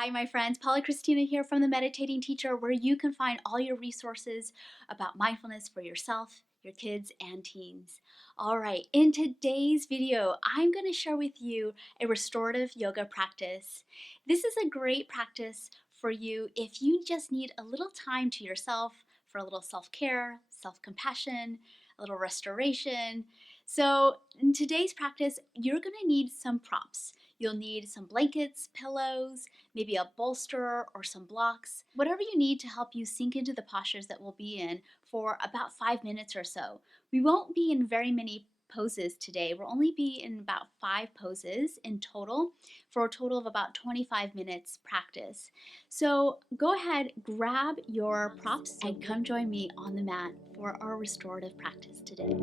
Hi, my friends. Paula Christina here from The Meditating Teacher, where you can find all your resources about mindfulness for yourself, your kids, and teens. All right, in today's video, I'm going to share with you a restorative yoga practice. This is a great practice for you if you just need a little time to yourself for a little self-care, self-compassion, a little restoration. So in today's practice, you're going to need some props. You'll need some blankets, pillows, maybe a bolster or some blocks, whatever you need to help you sink into the postures that we'll be in for about 5 minutes or so. We won't be in very many poses today. We'll only be in about 5 poses in total for a total of about 25 minutes practice. So go ahead, grab your props and come join me on the mat for our restorative practice today.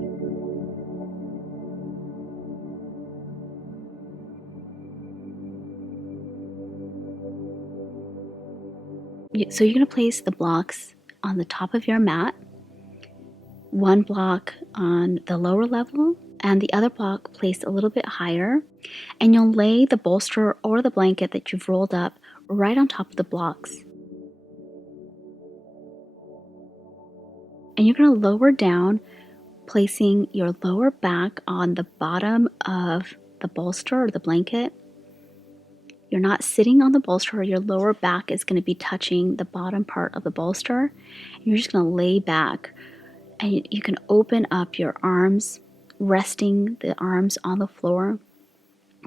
So you're going to place the blocks on the top of your mat, one block on the lower level and the other block placed a little bit higher, and you'll lay the bolster or the blanket that you've rolled up right on top of the blocks. And you're going to lower down, placing your lower back on the bottom of the bolster or the blanket. You're not sitting on the bolster, your lower back is going to be touching the bottom part of the bolster. You're just going to lay back, and you can open up your arms, resting the arms on the floor.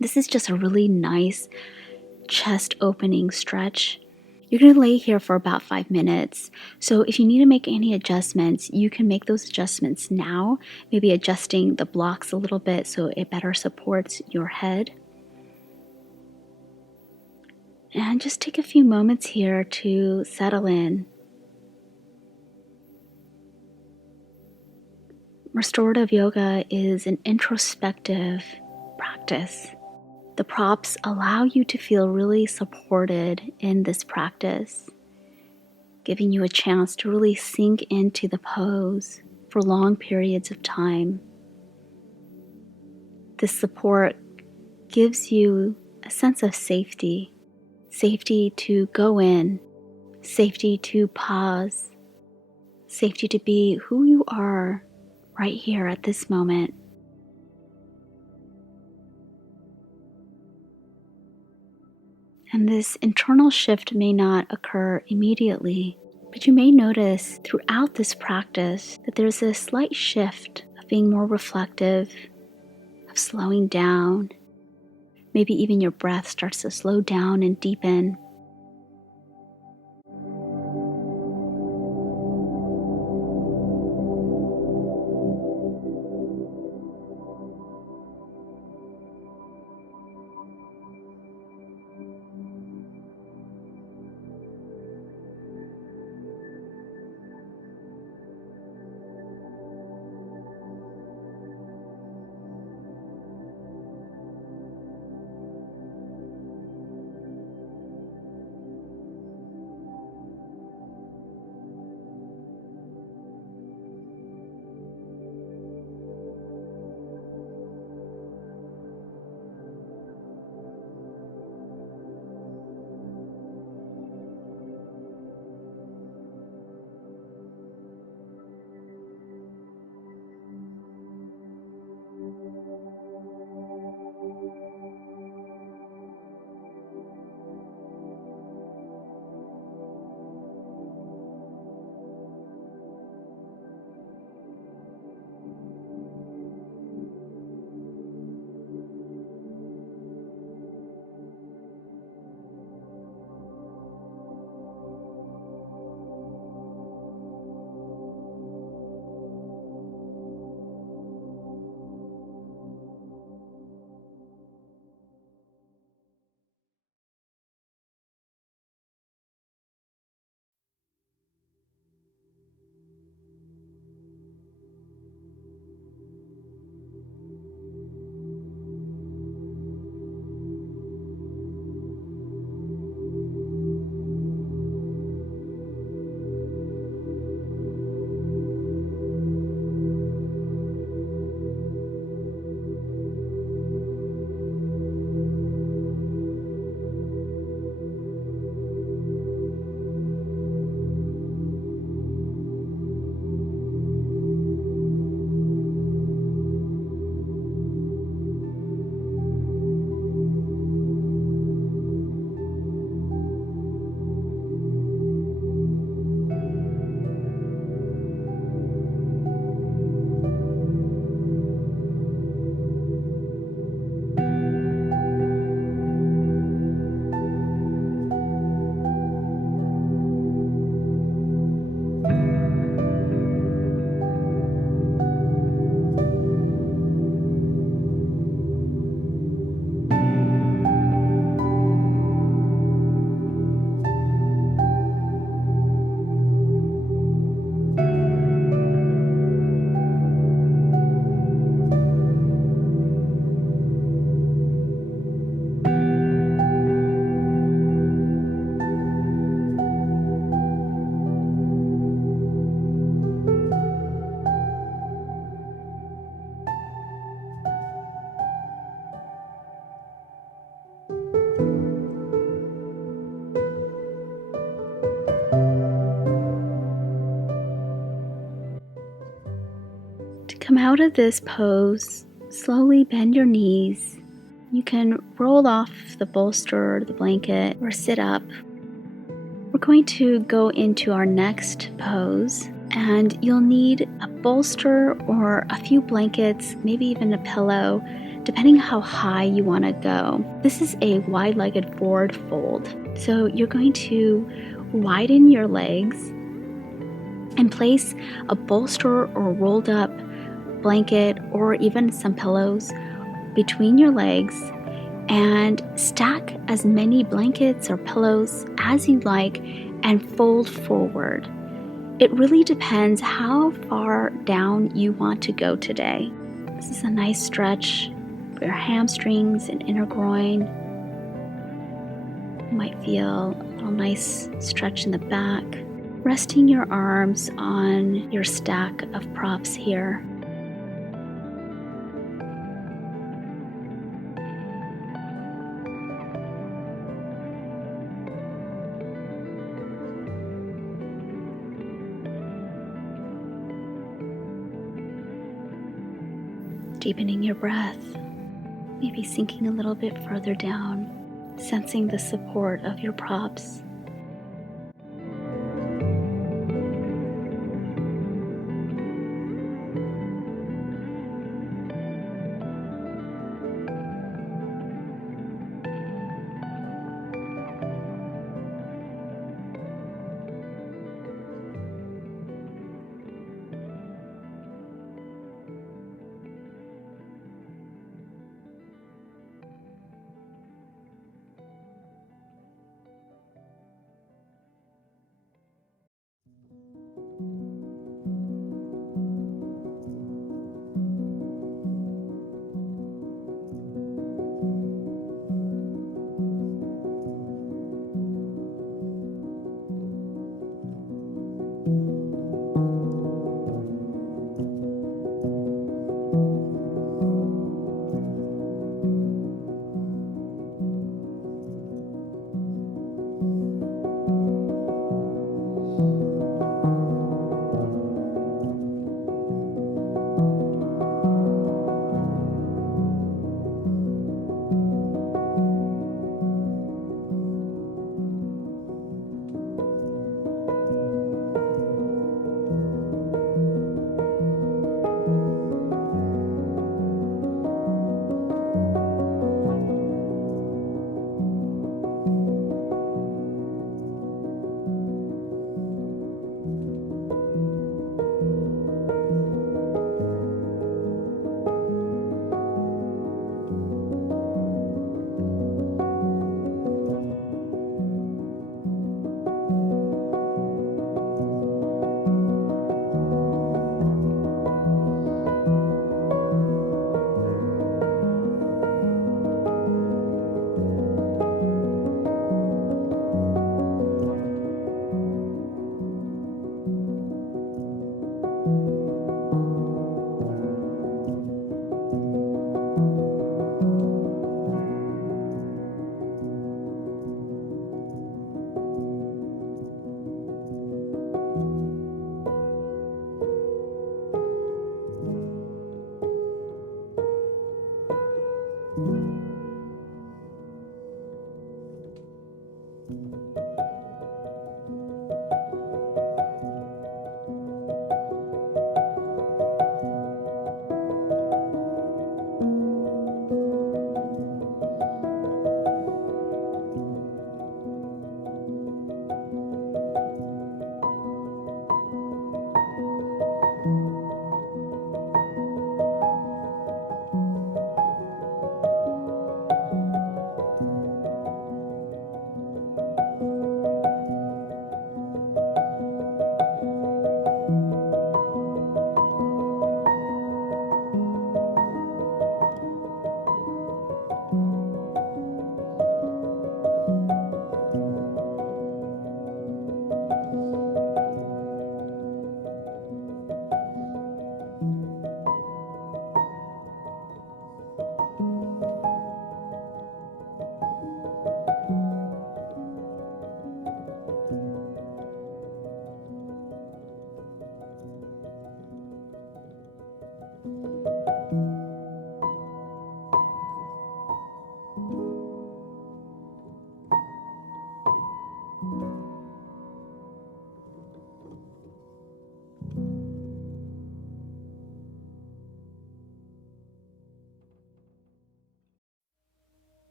This is just a really nice chest opening stretch. You're going to lay here for about 5 minutes. So if you need to make any adjustments, you can make those adjustments now, maybe adjusting the blocks a little bit so it better supports your head. And just take a few moments here to settle in. Restorative yoga is an introspective practice. The props allow you to feel really supported in this practice, giving you a chance to really sink into the pose for long periods of time. This support gives you a sense of safety, safety to go in, safety to pause, safety to be who you are right here at this moment. And this internal shift may not occur immediately, but you may notice throughout this practice that there's a slight shift of being more reflective, of slowing down. Maybe even your breath starts to slow down and deepen. come out of this pose, slowly bend your knees. You can roll off the bolster or the blanket or sit up. We're going to go into our next pose, and you'll need a bolster or a few blankets, maybe even a pillow, depending how high you want to go. This is a wide-legged forward fold. So you're going to widen your legs and place a bolster or rolled up blanket or even some pillows between your legs and stack as many blankets or pillows as you like and fold forward. It really depends how far down you want to go today. This is a nice stretch for your hamstrings and inner groin. You might feel a little nice stretch in the back. Resting your arms on your stack of props here. Deepening your breath, maybe sinking a little bit further down, sensing the support of your props.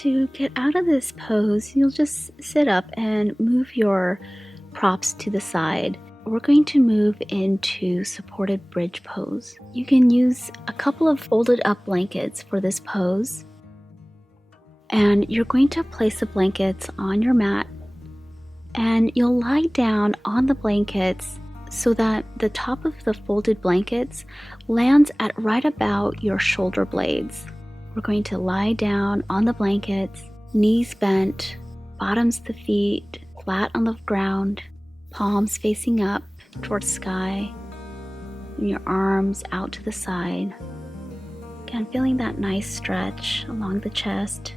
To get out of this pose, you'll just sit up and move your props to the side. We're going to move into supported bridge pose. You can use a couple of folded up blankets for this pose. And you're going to place the blankets on your mat, and you'll lie down on the blankets so that the top of the folded blankets lands at right about your shoulder blades. We're going to lie down on the blankets, knees bent, bottoms of the feet flat on the ground, palms facing up towards sky, and your arms out to the side. Again, feeling that nice stretch along the chest.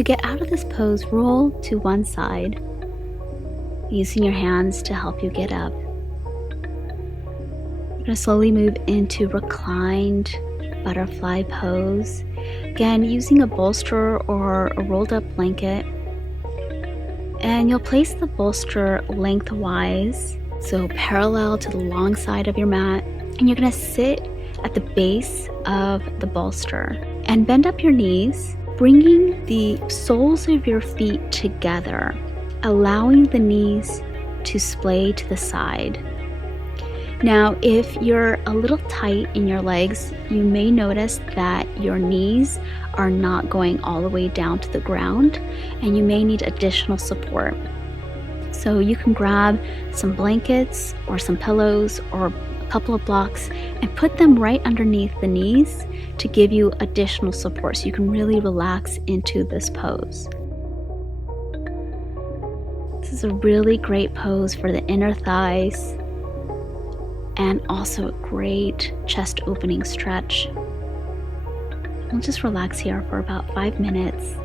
to get out of this pose, roll to one side, using your hands to help you get up. You're going to slowly move into reclined butterfly pose. Again, using a bolster or a rolled up blanket. And you'll place the bolster lengthwise, so parallel to the long side of your mat. And you're going to sit at the base of the bolster and bend up your knees, bringing the soles of your feet together, allowing the knees to splay to the side. Now, if you're a little tight in your legs, you may notice that your knees are not going all the way down to the ground, and you may need additional support. So you can grab some blankets or some pillows or a couple of blocks and put them right underneath the knees to give you additional support so you can really relax into this pose. This is a really great pose for the inner thighs and also a great chest opening stretch. We'll just relax here for about 5 minutes.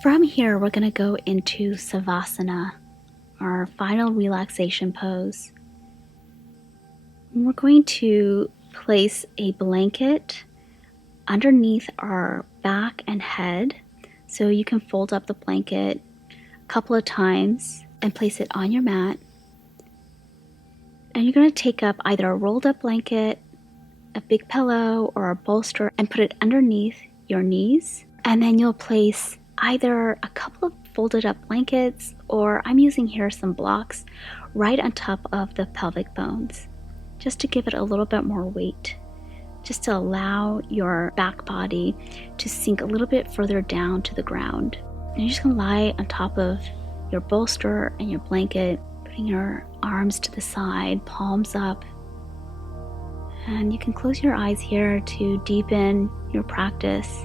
From here, we're going to go into Savasana, our final relaxation pose. We're going to place a blanket underneath our back and head, so you can fold up the blanket couple of times and place it on your mat. And you're going to take up either a rolled up blanket, a big pillow, or a bolster and put it underneath your knees. And then you'll place either a couple of folded up blankets, or I'm using here some blocks, right on top of the pelvic bones, just to give it a little bit more weight, just to allow your back body to sink a little bit further down to the ground. And you're just going to lie on top of your bolster and your blanket, putting your arms to the side, palms up. And you can close your eyes here to deepen your practice.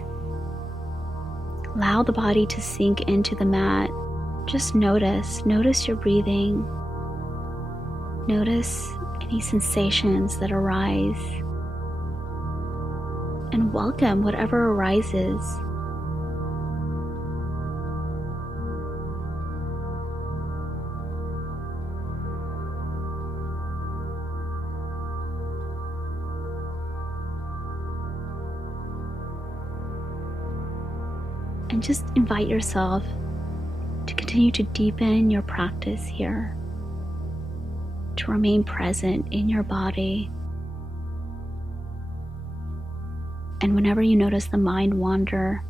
Allow the body to sink into the mat. Just notice your breathing. Notice any sensations that arise. And welcome whatever arises. And just invite yourself to continue to deepen your practice here, to remain present in your body. And whenever you notice the mind wander,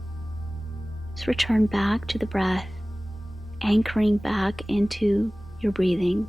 just return back to the breath, anchoring back into your breathing.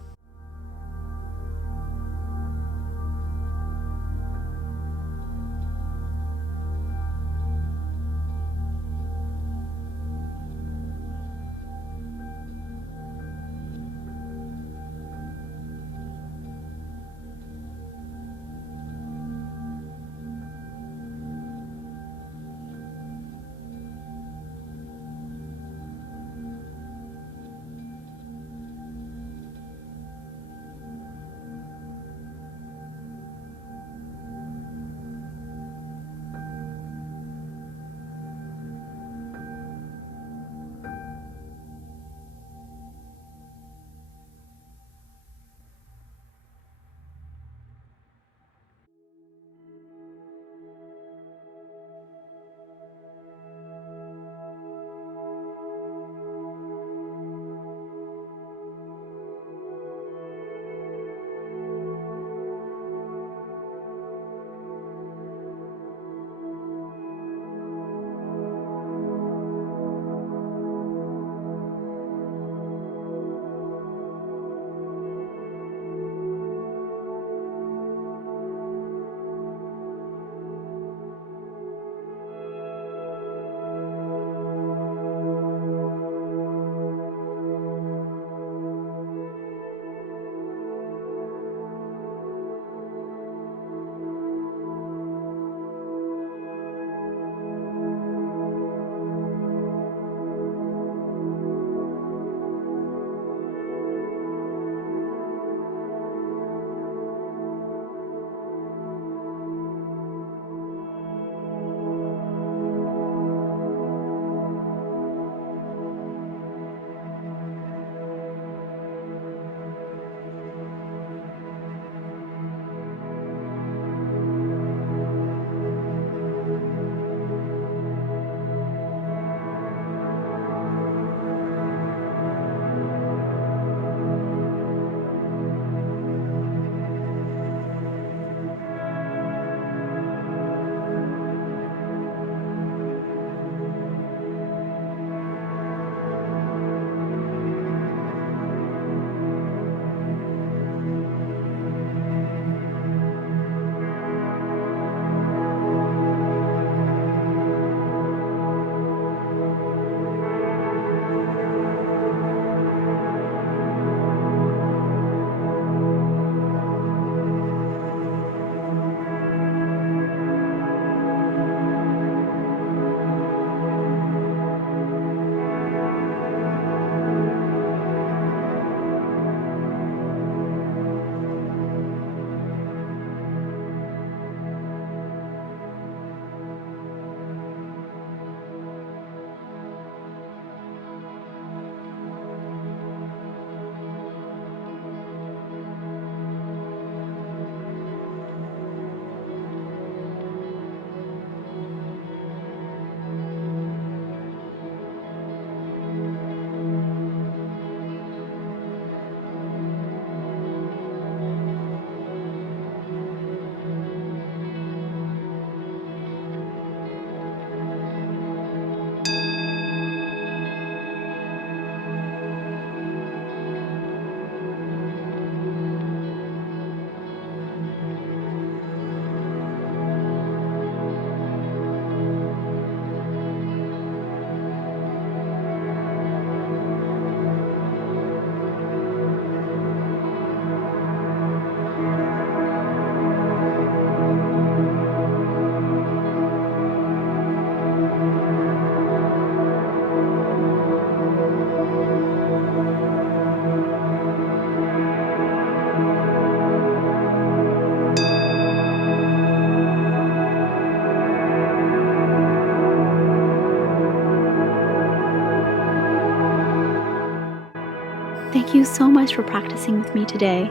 Thank you so much for practicing with me today.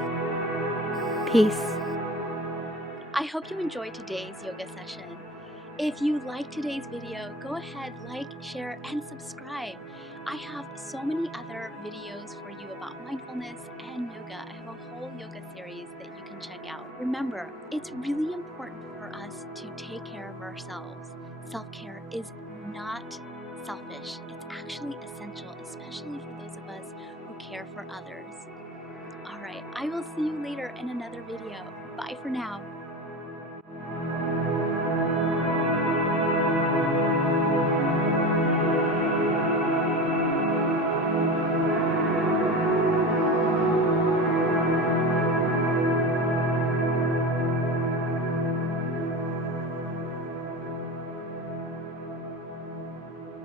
Peace. I hope you enjoyed today's yoga session. If you liked today's video, go ahead, like, share, and subscribe. I have so many other videos for you about mindfulness and yoga. I have a whole yoga series that you can check out. Remember, it's really important for us to take care of ourselves. Self-care is not selfish. It's actually essential, especially for those of us who care for others. All right, I will see you later in another video. Bye for now.